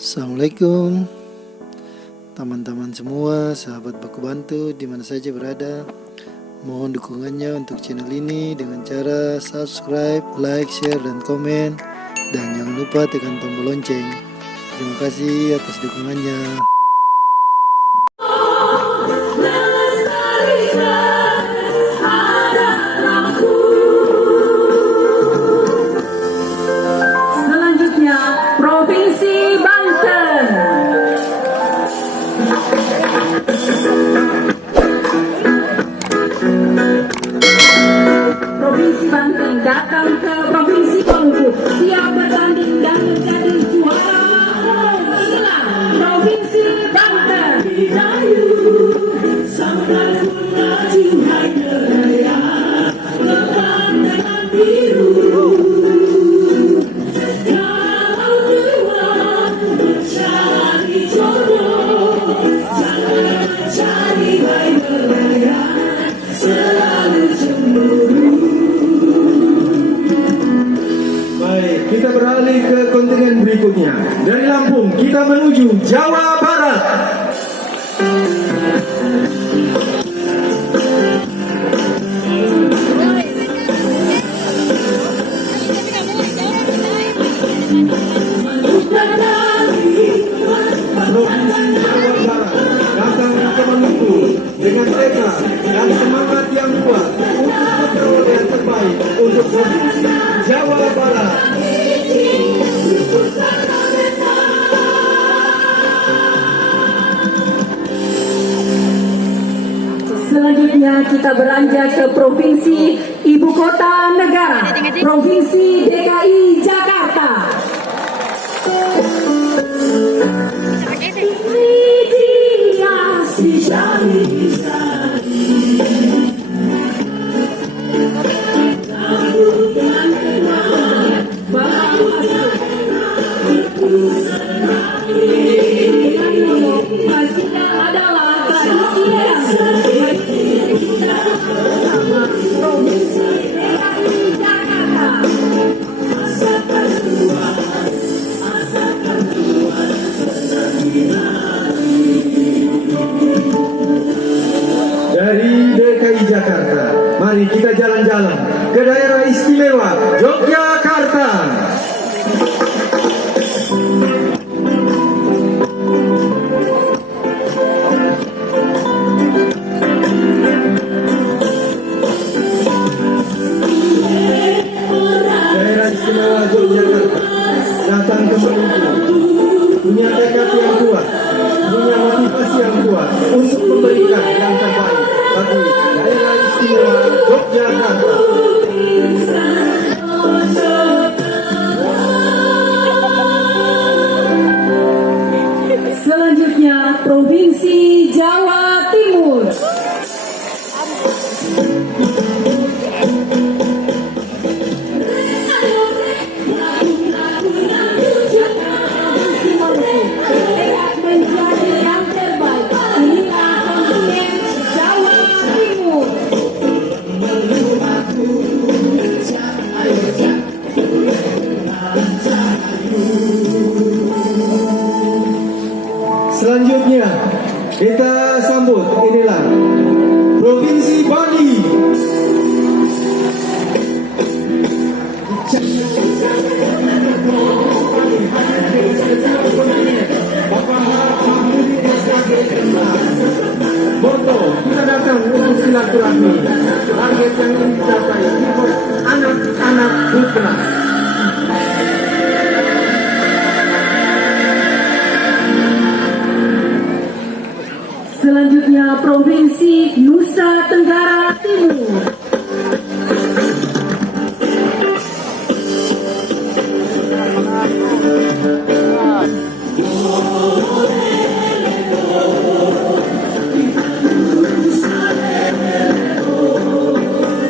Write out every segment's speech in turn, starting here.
Assalamualaikum teman-teman semua, sahabat Baku Bantu di mana saja berada. Mohon dukungannya untuk channel ini dengan cara subscribe, like, share, dan komen. Dan jangan lupa tekan tombol lonceng. Terima kasih atas dukungannya. Selanjutnya Provinsi Banten. Provinsi Banten datang ke Provinsi Maluku, siap bertanding dan menjadi juara. Inilah Provinsi Banten. Baik, kita beralih ke kontingen berikutnya. Dari Lampung, kita menuju Jawa Barat. Provinsi Jawa Barat datang ke Maluku dengan tekad dan semangat yang kuat untuk memperoleh yang terbaik untuk Provinsi Jawa Barat. Selanjutnya kita beranjak ke Provinsi Ibu Kota Negara, Provinsi DKI Jakarta. Hasilnya adalah tradisi yang Provinsi DKI Jakarta. Dari DKI Jakarta, mari kita jalan-jalan ke daerah istimewa Yogyakarta. Daerah istimewa Yogyakarta datang ke Maluku, punya tekad yang kuat, punya motivasi yang kuat untuk memberikan yang terbaik bagi daerah istimewa Yogyakarta. Selanjutnya Provinsi Jawa Timur. Menjadi yang terbaik. Inilah kontingen Jawa Timur. Selanjutnya kita sambut, inilah Provinsi Bali. Moto, kita datang untuk silaturahmi. Target yang ingin dicapai ikut anak-anak putra. Selanjutnya Provinsi Nusa Tenggara Timur.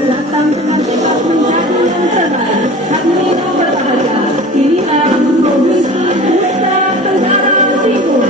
Datang dengan tekad menjadi yang terbaik. Kami berbahagia. Inilah Provinsi Nusa Tenggara Timur.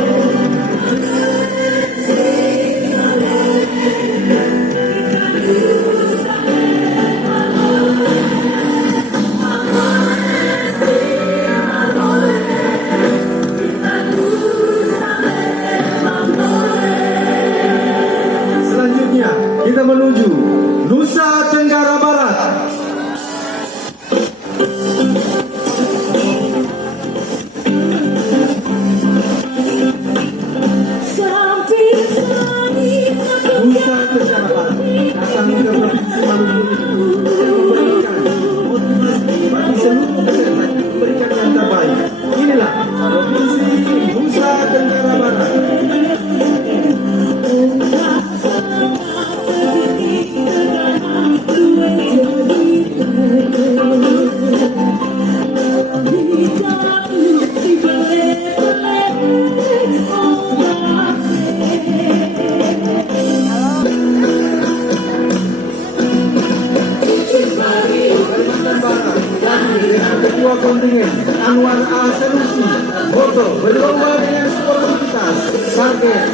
solusi, moto berlomba dengan sportivitas, target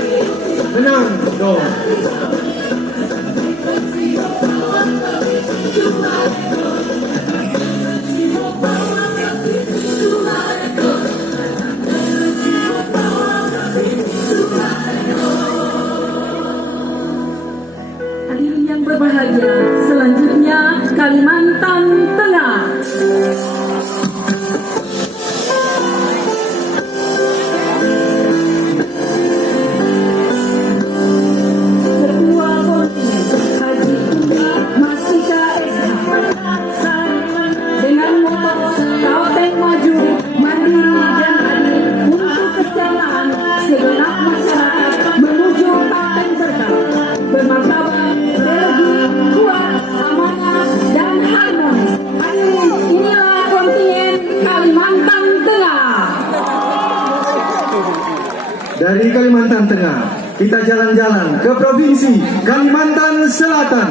menang dong. Hadirin yang berbahagia, selanjutnya Kalimantan Tengah. Ketua Kontingen Haji Masika SH dengan moto Kalteng Maju, Mandiri dan Adil untuk kesejahteraan segenap masyarakat menuju Kalteng Berkah, bermartabat, energi, kuat, amanah, dan harmonis. Hadirin, inilah kontingen Kalimantan Tengah. Dari Kalimantan Tengah, kita jalan-jalan ke Provinsi Kalimantan Selatan.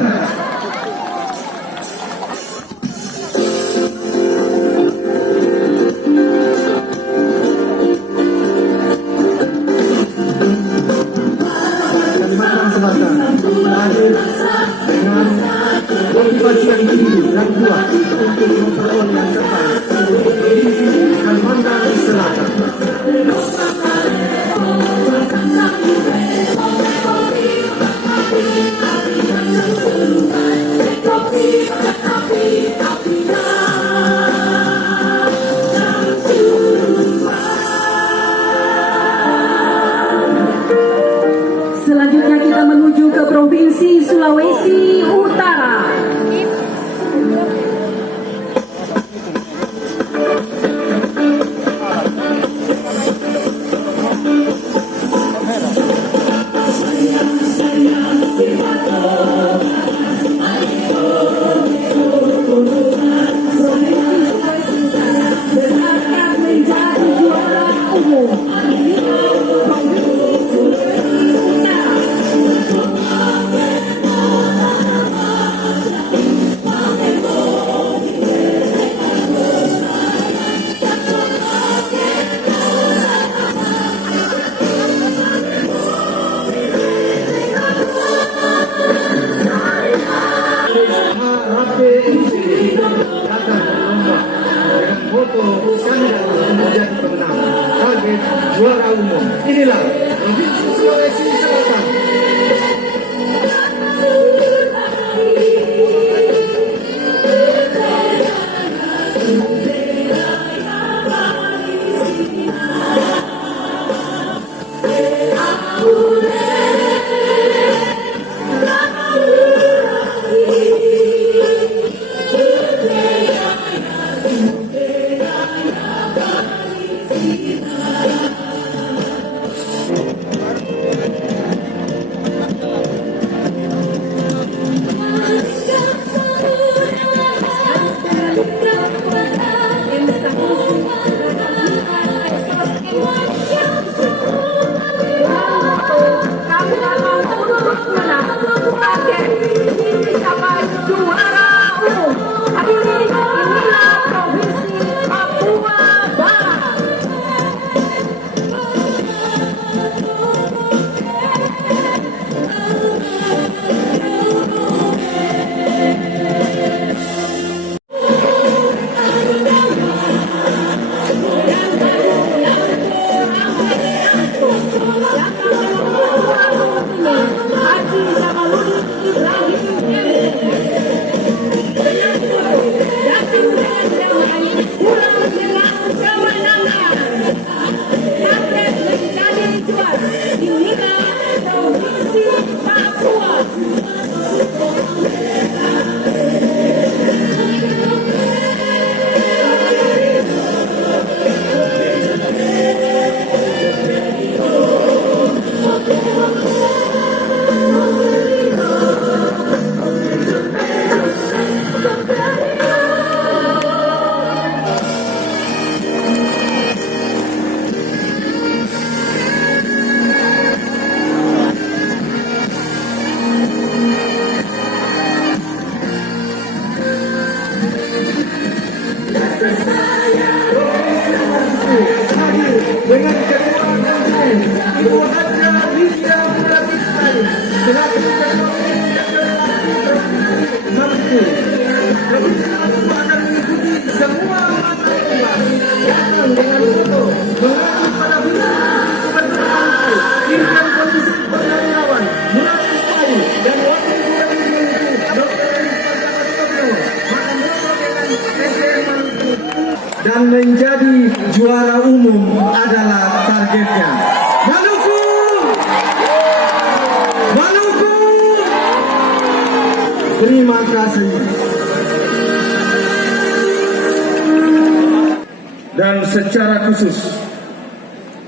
Kalimantan Selatan lahir dengan motivasi yang tinggi dan kuat untuk memperoleh yang terbaik untuk Provinsi Kalimantan Selatan. Selanjutnya kita menuju ke Provinsi Sulawesi Utara. Berharap menjadi juara umum. Foto kandidat menjadi pemenang target juara umum. Inilah Provinsi Sulawesi Selatan. dengan kedua menteri Ibu Haja Rizia Mulatisai selaku ketua umum Sabtu. Provinsi Maluku akan mengikuti semua materi datang dengan foto mengacu pada visi gubernur Maluku, Irjen Polisi Purnawirawan Mulatisai dan Wakil Gubernur Dr. dan menjadi juara umum adalah targetnya. Maluku! Maluku! Terima kasih. Dan secara khusus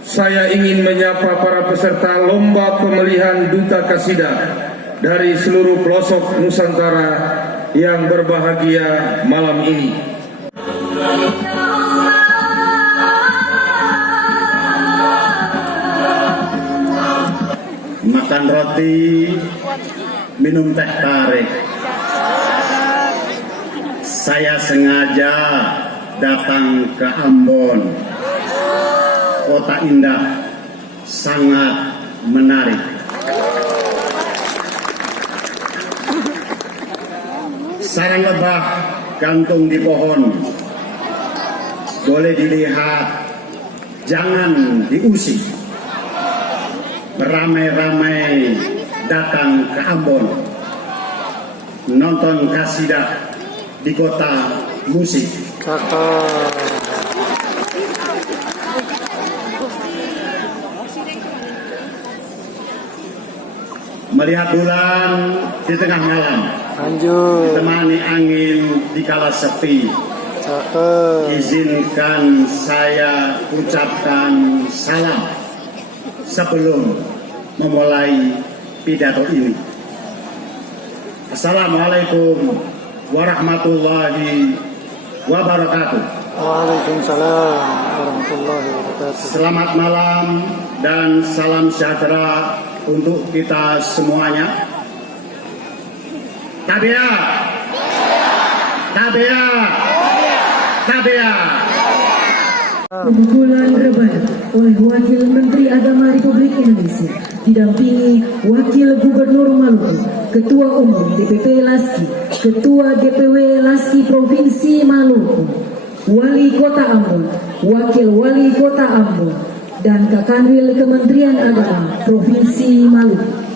saya ingin menyapa para peserta lomba pemilihan Duta Kasidah dari seluruh pelosok Nusantara yang berbahagia malam ini. Makan roti, minum teh tarik. Saya sengaja datang ke Ambon. Kota indah, sangat menarik. Sarang lebah gantung di pohon. Boleh dilihat, jangan diusik. Beramai-ramai datang ke Ambon, nonton kasidah di kota musik. Melihat bulan di tengah malam, ditemani angin di kala sepi. Izinkan saya ucapkan salam sebelum memulai pidato ini. Assalamualaikum warahmatullahi wabarakatuh. Waalaikumsalam warahmatullahi wabarakatuh. Selamat malam dan salam sejahtera untuk kita semuanya. Tabea, tabea, tabea. Pembukulan rebana oleh Wakil Menteri Agama Republik Indonesia didampingi Wakil Gubernur Maluku, Ketua Umum DPP Laski, Ketua DPW Laski Provinsi Maluku, Wali Kota Ambon, Wakil Wali Kota Ambon, dan Kakanwil Kementerian Agama Provinsi Maluku.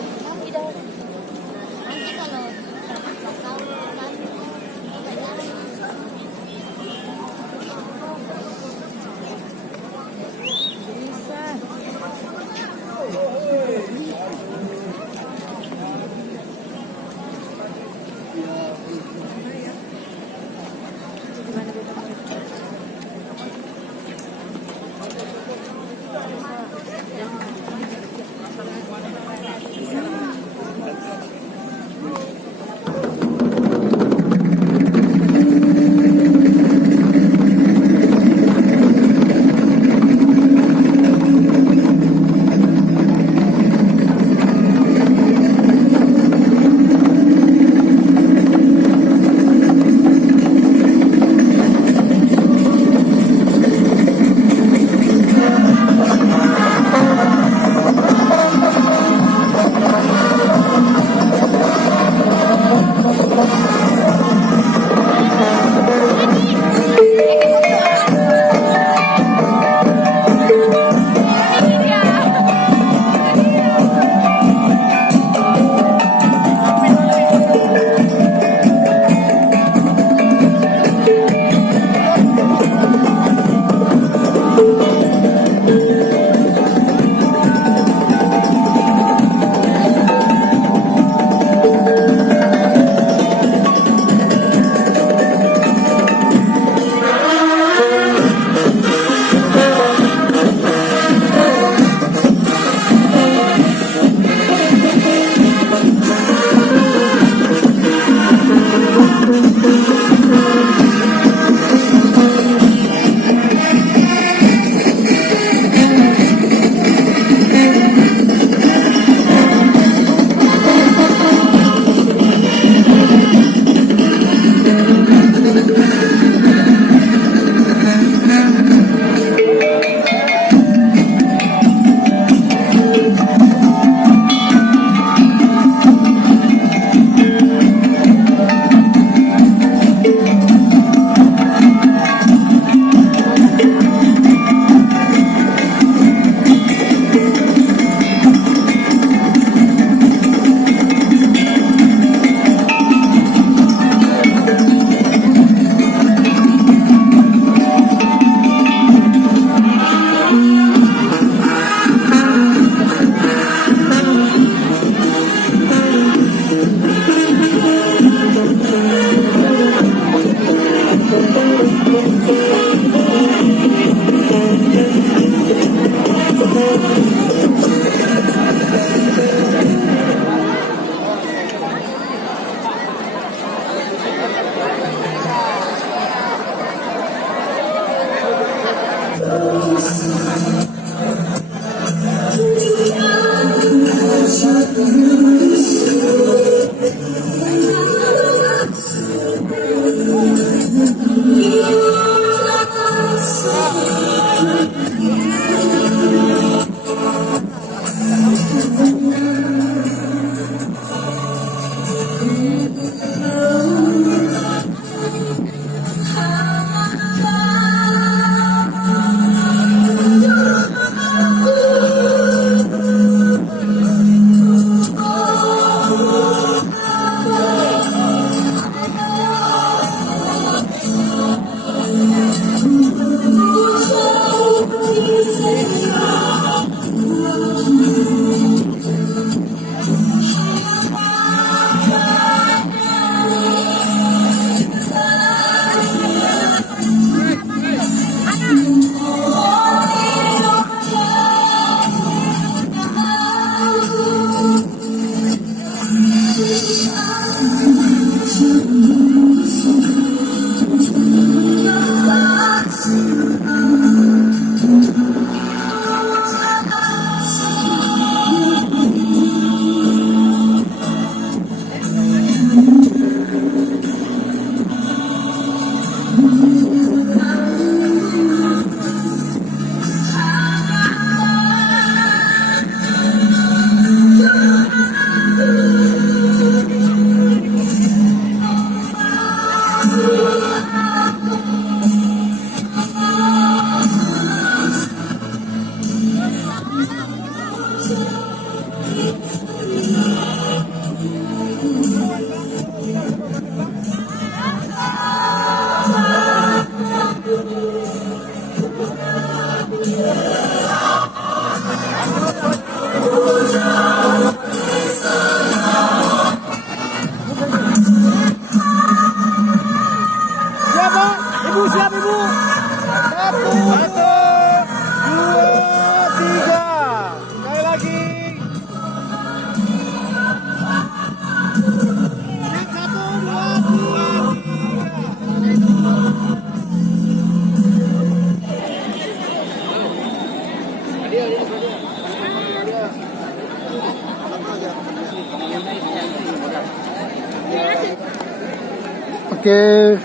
Oke,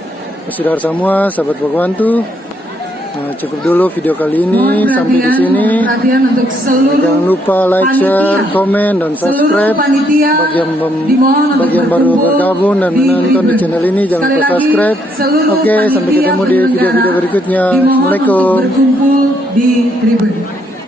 saudara semua, sahabat Bakubantu, cukup dulu video kali ini sampai di sini. Untuk seluruh Jangan lupa like, share, komen, dan subscribe. Bagi yang baru bergabung dan menonton di channel ini, jangan lupa subscribe. Oke, sampai ketemu di video-video berikutnya. Assalamualaikum. Berkumpul di tribun.